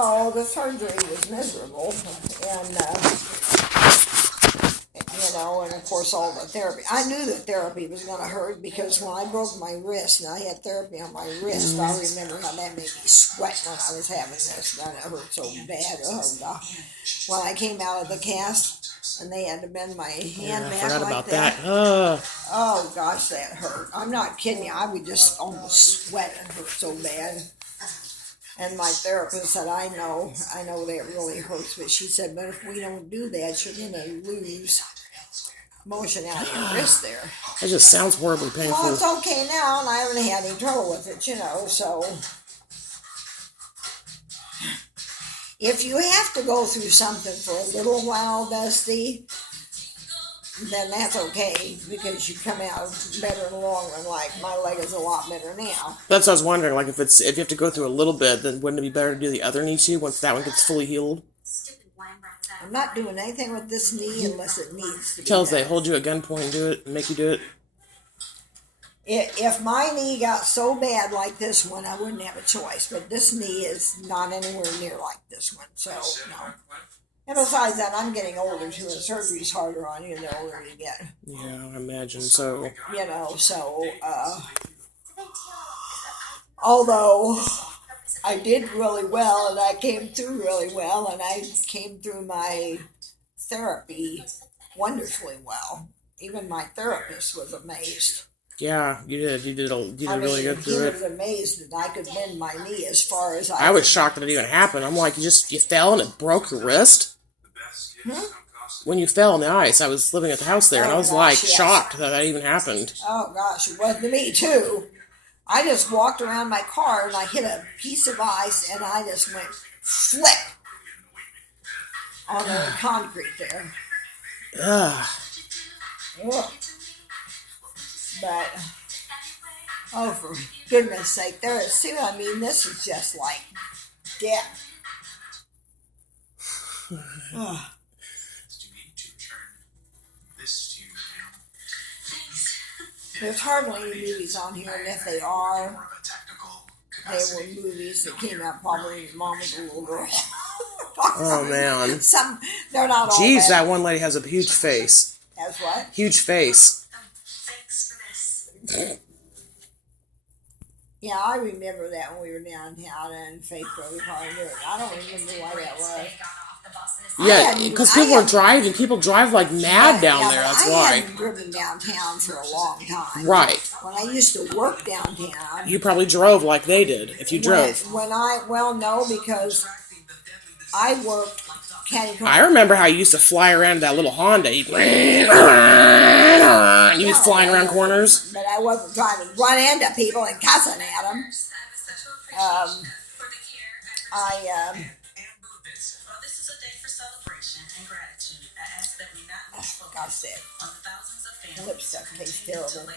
No, the surgery was miserable, and and of course all the therapy. I knew that therapy was going to hurt because when I broke my wrist and I had therapy on my wrist, I remember how that made me sweat when I was having this, and it hurt so bad. Oh God! When I came out of the cast and they had to bend my hand back forgot like about that. Oh gosh, that hurt. I'm not kidding you. I would just almost sweat. It hurt so bad. And my therapist said, I know that really hurts, but she said, but if we don't do that, you're going to lose motion out of your wrist there. It just sounds horribly painful. Well, it's okay now, and I haven't had any trouble with it, so if you have to go through something for a little while, Dusty, then that's okay, because you come out better in the long run. Like, my leg is a lot better now. That's what I was wondering. Like, if you have to go through a little bit, then wouldn't it be better to do the other knee too once that one gets fully healed? I'm not doing anything with this knee unless it needs to be. Tells they hold you at gunpoint and do it, and make you do it. If my knee got so bad like this one, I wouldn't have a choice. But this knee is not anywhere near like this one, so no. And besides that, I'm getting older too, and surgery's harder on you the older you get. Yeah, I imagine so. Although I did really well, and I came through really well, and I came through my therapy wonderfully well. Even my therapist was amazed. Yeah, you did. You did really good through it. He was amazed that I could bend my knee as far as I was shocked that it even happened. I'm like, you fell and it broke your wrist? When you fell on the ice, I was living at the house there, and I was shocked that even happened. Oh gosh, it was to me too. I just walked around my car and I hit a piece of ice and I just went flip on the concrete there. Ugh. But, oh, for goodness sake, see what I mean? This is just like death. There's hardly any movies on here, and if they are, they were movies that came out probably when Mom was a little girl. Oh, man. They're not all Jeez, that one lady has a huge face. Has what? Huge face. Yeah, I remember that when we were downtown and Faith drove the car into it. I don't remember why that was. Yeah, because people drive like mad down there, that's why. I hadn't driven downtown for a long time. Right. When I used to work downtown. You probably drove like they did, if you drove. No, because I worked I remember how you used to fly around that little Honda. You was flying around corners. But I wasn't trying to run into people and cussing at them. Gosh, that lipstick tastes terrible.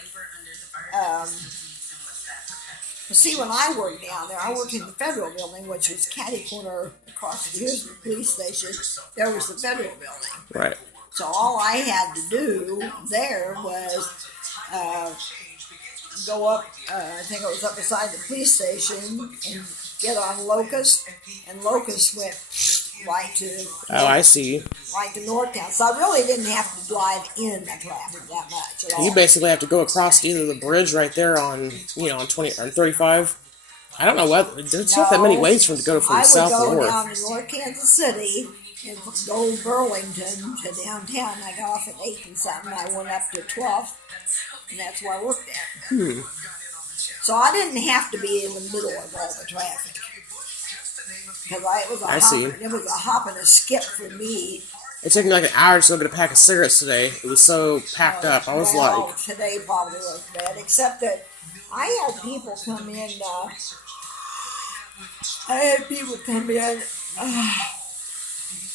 See, when I worked down there, I worked in the federal building, which was catty corner across the police station. There was the federal building. Right. So all I had to do there was go up, I think it was up beside the police station, and get on Locust, and Locust went right to... Oh, I see. Right to Northtown. So I really didn't have to drive in the traffic that much at all. You basically have to go across either the bridge right there on 20 or 35. I don't know what. There's not that many ways for it to go from south to north. I would go down to North Kansas City and go Burlington to downtown. I got off at 8 and something. I went up to 12th, and that's where I worked at. So I didn't have to be in the middle of all the traffic. Because it was a hop and a skip for me. It took me like an hour to go get a pack of cigarettes today. It was so packed up. I was today probably was bad, except that I had people come in.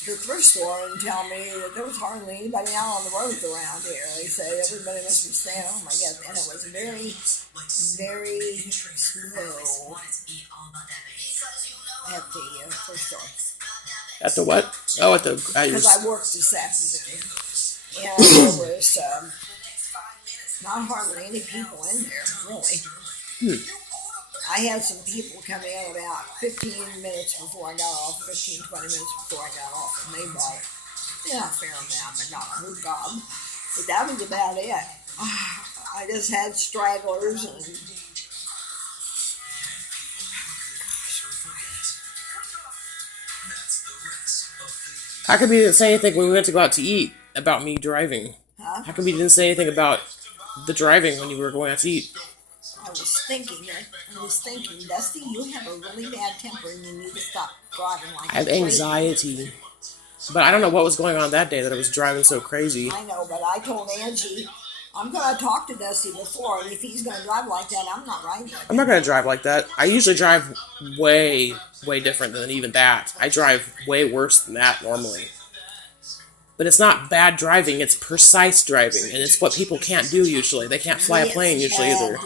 The thrift store and tell me that there was hardly anybody out on the roads around here. They said everybody must be staying home, I guess. And it was very, very slow at the thrift store. At the what? Oh, at the... Because I worked this afternoon. And there was not hardly any people in there, really. I had some people come in about 15 minutes before I got off, 15, 20 minutes before I got off, and they bought a fair amount, but not a whole gob. But that was about it. I just had stragglers and How come you didn't say anything when we went to go out to eat about me driving? huh? How come you didn't say anything about the driving when you were going out to eat? I was thinking, Dusty, you have a really bad temper and you need to stop driving like I have crazy. anxiety. But I don't know what was going on that day that I was driving so crazy. I know, but I told Angie, I'm going to talk to Dusty before, and if he's going to drive like that, I'm not riding it. I'm not going to drive like that. I usually drive way, way different than even that. I drive way worse than that normally. But it's not bad driving, it's precise driving. And it's what people can't do usually. They can't fly a plane usually either.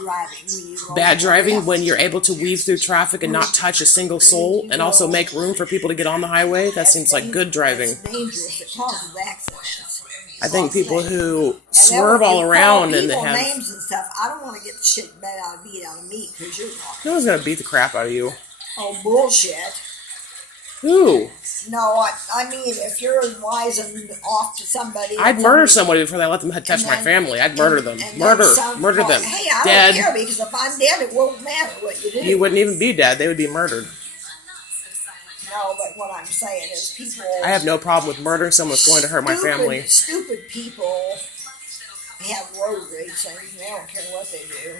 Bad driving when you're able to weave through traffic and not touch a single soul and also make room for people to get on the highway. That seems like good driving. It's dangerous. It causes accidents. I think people who swerve all around and they have... names and stuff, I don't want to get the shit beat out of me because you're talking. No one's going to beat the crap out of you. Oh, bullshit. Who? No, I mean, if you're wising off to somebody... I'd murder somebody before they let them touch my family. I'd murder them. Murder them. Hey, I dead. don't care because if I'm dead, it won't matter what you do. You wouldn't even be dead. They would be murdered. No, but what I'm saying is people... I have no problem with murdering someone that's going to hurt my family. Stupid people have road rage things. They don't care what they do.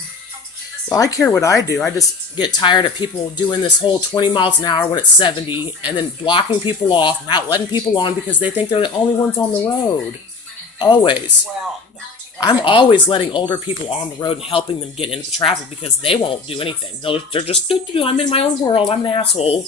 Well, I care what I do. I just get tired of people doing this whole 20 miles an hour when it's 70 and then blocking people off, not letting people on because they think they're the only ones on the road. Always. Well, I'm always letting older people on the road and helping them get into the traffic because they won't do anything. They're just, I'm in my own world. I'm an asshole.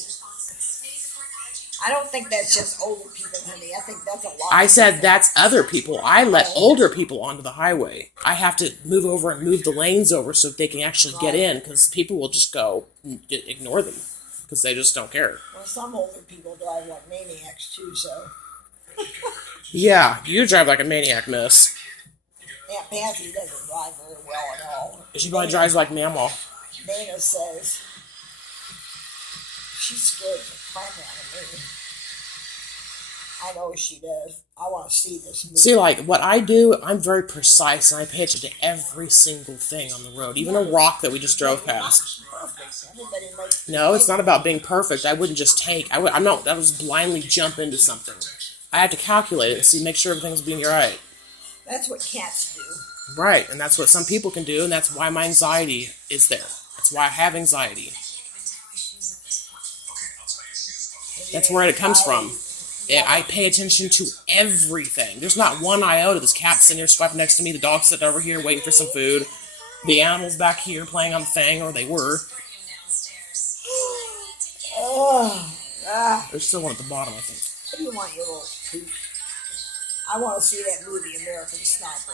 I don't think that's just older people, honey. I think that's a lot. I said that's other people. I let older people onto the highway. I have to move over and move the lanes over so they can actually get in because people will just go ignore them because they just don't care. Well, some older people drive like maniacs too, so. Yeah, you drive like a maniac, miss. Aunt Patsy doesn't drive very well at all. She probably drives like Mamaw. Dana says she's scared the crap out of me. I know she does. I want to see this movie. See, like, what I do, I'm very precise, and I pay attention to every single thing on the road, even a rock that we just drove past. No, it's not about being perfect. I wouldn't just take... I would just blindly jump into something. I have to calculate it and see, make sure everything's being right. That's what cats do. Right, and that's what some people can do, and that's why my anxiety is there. That's why I have anxiety. That's where it comes from. I pay attention to everything. There's not one iota. This cat's sitting here swiping next to me. The dog's sitting over here waiting for some food. The animal's back here playing on the thing, or they were. There's still one at the bottom, I think. What do you want, you little poop? I want to see that movie, American Sniper.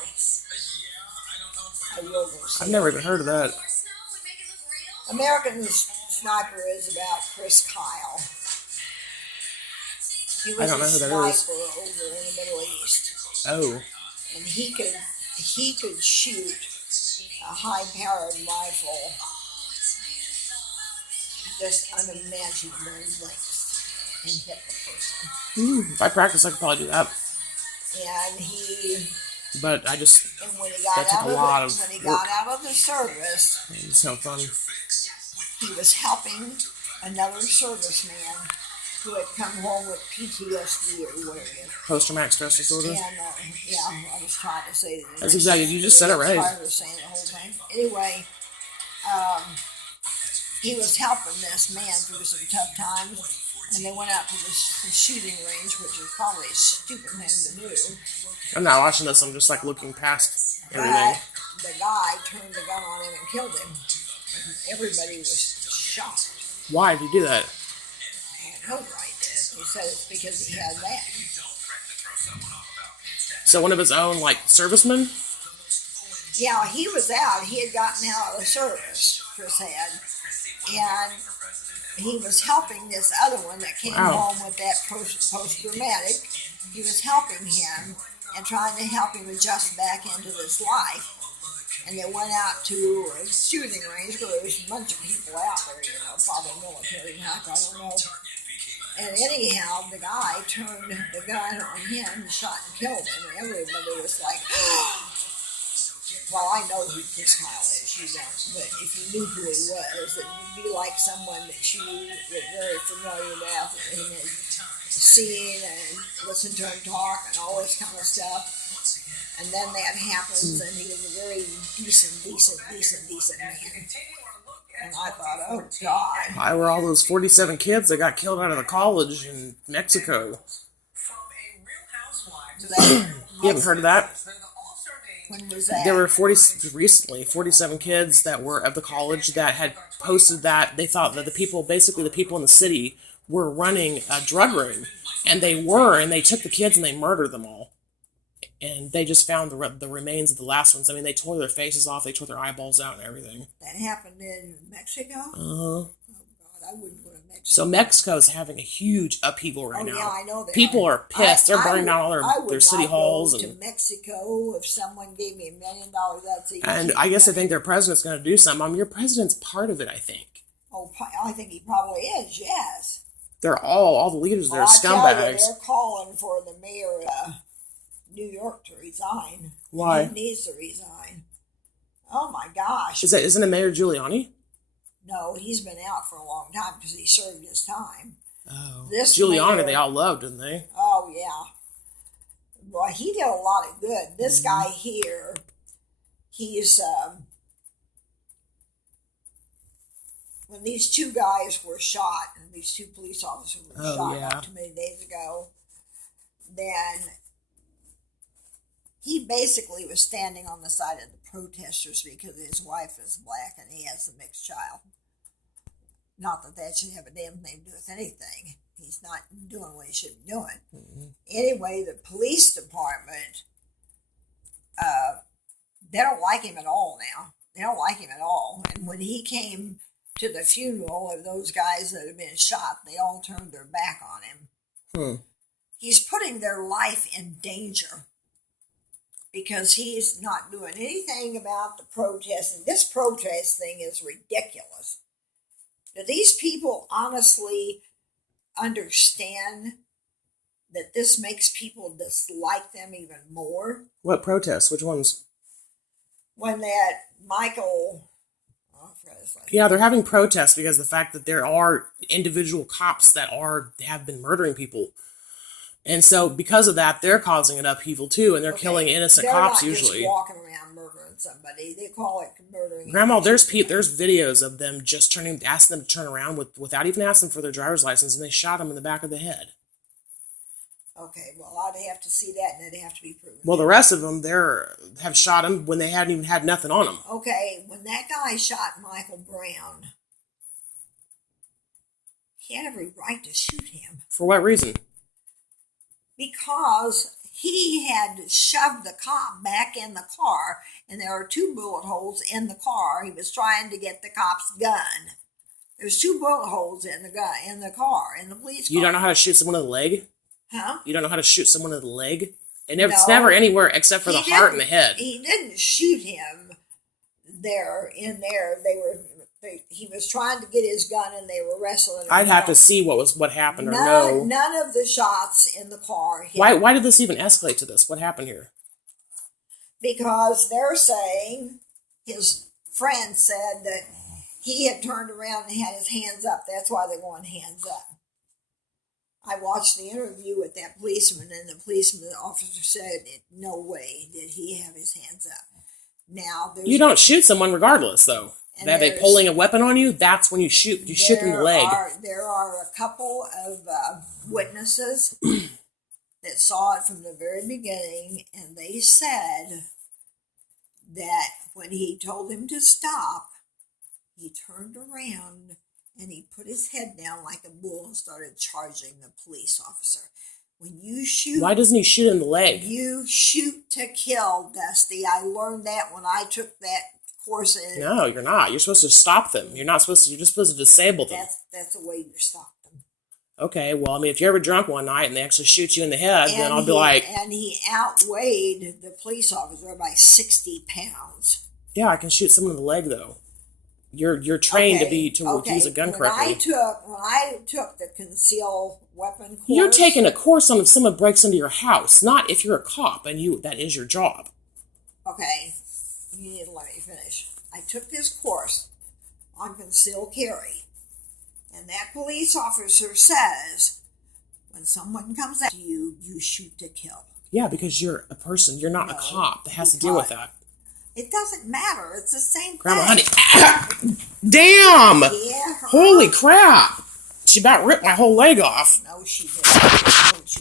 I will go see I've never even heard of that. American Sniper is about Chris Kyle. He was I don't know who that is. over in the Middle East. Oh. And he could shoot a high-powered rifle just unimaginable lengths and hit the person. If I practice, I could probably do that. And he... But I just... And when he got out of the service... It's no fun. He was helping another serviceman who had come home with PTSD or whatever it is. Post-traumatic stress disorder? And, I was trying to say that. That's exactly, you just said it right. I was saying the whole time. Anyway, he was helping this man through some tough times, and they went out to the shooting range, which is probably a stupid thing to do. I'm not watching this, I'm just like looking past everything. But the guy turned the gun on him and killed him. And everybody was shocked. Why did he do that? I don't know why he did. He said it's because he had that. So one of his own, like, servicemen? Yeah, he was out. He had gotten out of the service, Chris had. And he was helping this other one that came home with that post-traumatic. He was helping him and trying to help him adjust back into this life. and they went out to a shooting range because there was a bunch of people out there, probably military type, I don't know. And anyhow, the guy turned the gun on him, shot and killed him, and everybody was like, well, I know who this Kyle is, you don't, but if you knew who he was, it would be like someone that you were very familiar with and had seen and listened to him talk and all this kind of stuff. And then that happens, and he was a very decent man. And I thought, oh, God. Why were all those 47 kids that got killed out of the college in Mexico? You haven't heard of that? When was that? There were 47 kids that were of the college that had posted that they thought that the people in the city were running a drug ring. And they were, and they took the kids and they murdered them all. And they just found the remains of the last ones. I mean, they tore their faces off, they tore their eyeballs out and everything. That happened in Mexico? Uh-huh. Oh, God, I wouldn't go to Mexico. So Mexico's having a huge upheaval right now. Yeah, I know that. People are pissed. They're burning down all their city halls. I would not go to Mexico if someone gave me $1 million. And I guess I think their president's going to do something. I mean, your president's part of it, I think. Oh, I think he probably is, yes. They're all the leaders, they're scumbags. They're calling for the mayor of New York to resign. Why? He needs to resign. Oh, my gosh. Isn't it Mayor Giuliani? No, he's been out for a long time because he served his time. Oh. This Giuliani, mayor, they all loved, didn't they? Oh, yeah. Well, he did a lot of good. This guy here, he's... when these two guys were shot, and these two police officers were shot not too many days ago, then he basically was standing on the side of the protesters because his wife is black and he has a mixed child. Not that should have a damn thing to do with anything. He's not doing what he should be doing. Mm-hmm. Anyway, the police department, they don't like him at all now. They don't like him at all. And when he came to the funeral of those guys that have been shot, they all turned their back on him. He's putting their life in danger because he's not doing anything about the protest. And this protest thing is ridiculous. Do these people honestly understand that this makes people dislike them even more? What protests? Which ones? When that Michael... Yeah, they're having protests because of the fact that there are individual cops that have been murdering people. And so because of that, they're causing an upheaval too, and they're killing innocent cops usually. They're not just walking around murdering somebody. They call it murdering. Grandma, there's videos of them just asking them to turn around without even asking for their driver's license, and they shot them in the back of the head. Okay, well, I'd have to see that, and it'd have to be proven. Well, the rest of them, have shot him when they hadn't even had nothing on them. Okay, when that guy shot Michael Brown, he had every right to shoot him. For what reason? Because he had shoved the cop back in the car, and there were 2 bullet holes in the car. He was trying to get the cop's gun. There's 2 bullet holes in the gun, in the car, in the police car. You don't know how to shoot someone in the leg? Huh? You don't know how to shoot someone in the leg? It's never anywhere except for the heart and the head. He didn't shoot him there. He was trying to get his gun, and they were wrestling. I'd have to see what happened or know. None of the shots in the car hit. Why did this even escalate to this? What happened here? Because they're saying his friend said that he had turned around and had his hands up. That's why they're going hands up. I watched the interview with that policeman, and the officer said, no way did he have his hands up. Now, you don't shoot someone regardless, though. Are they pulling a weapon on you? That's when you shoot. You shoot them in the leg. There are a couple of witnesses that saw it from the very beginning, and they said that when he told him to stop, he turned around and he put his head down like a bull and started charging the police officer. When you shoot... Why doesn't he shoot in the leg? You shoot to kill, Dusty. I learned that when I took that course. No, you're not. You're supposed to stop them. You're just supposed to disable them. That's the way you stop them. Okay, well, I mean, if you're ever drunk one night and they actually shoot you in the head, then I'll be like... And he outweighed the police officer by 60 pounds. Yeah, I can shoot someone in the leg though. You're trained to use a gun correctly. When I took the concealed weapon course, You're taking a course on if someone breaks into your house, not if you're a cop and that is your job. Okay, you need to let me finish. I took this course on concealed carry, and that police officer says when someone comes at you, you shoot to kill. Yeah, because you're a person. You're not a cop that has to deal with that. It doesn't matter. It's the same Grandma, thing. honey. Damn! Yeah. Holy crap! She about ripped my whole leg off. No, she didn't.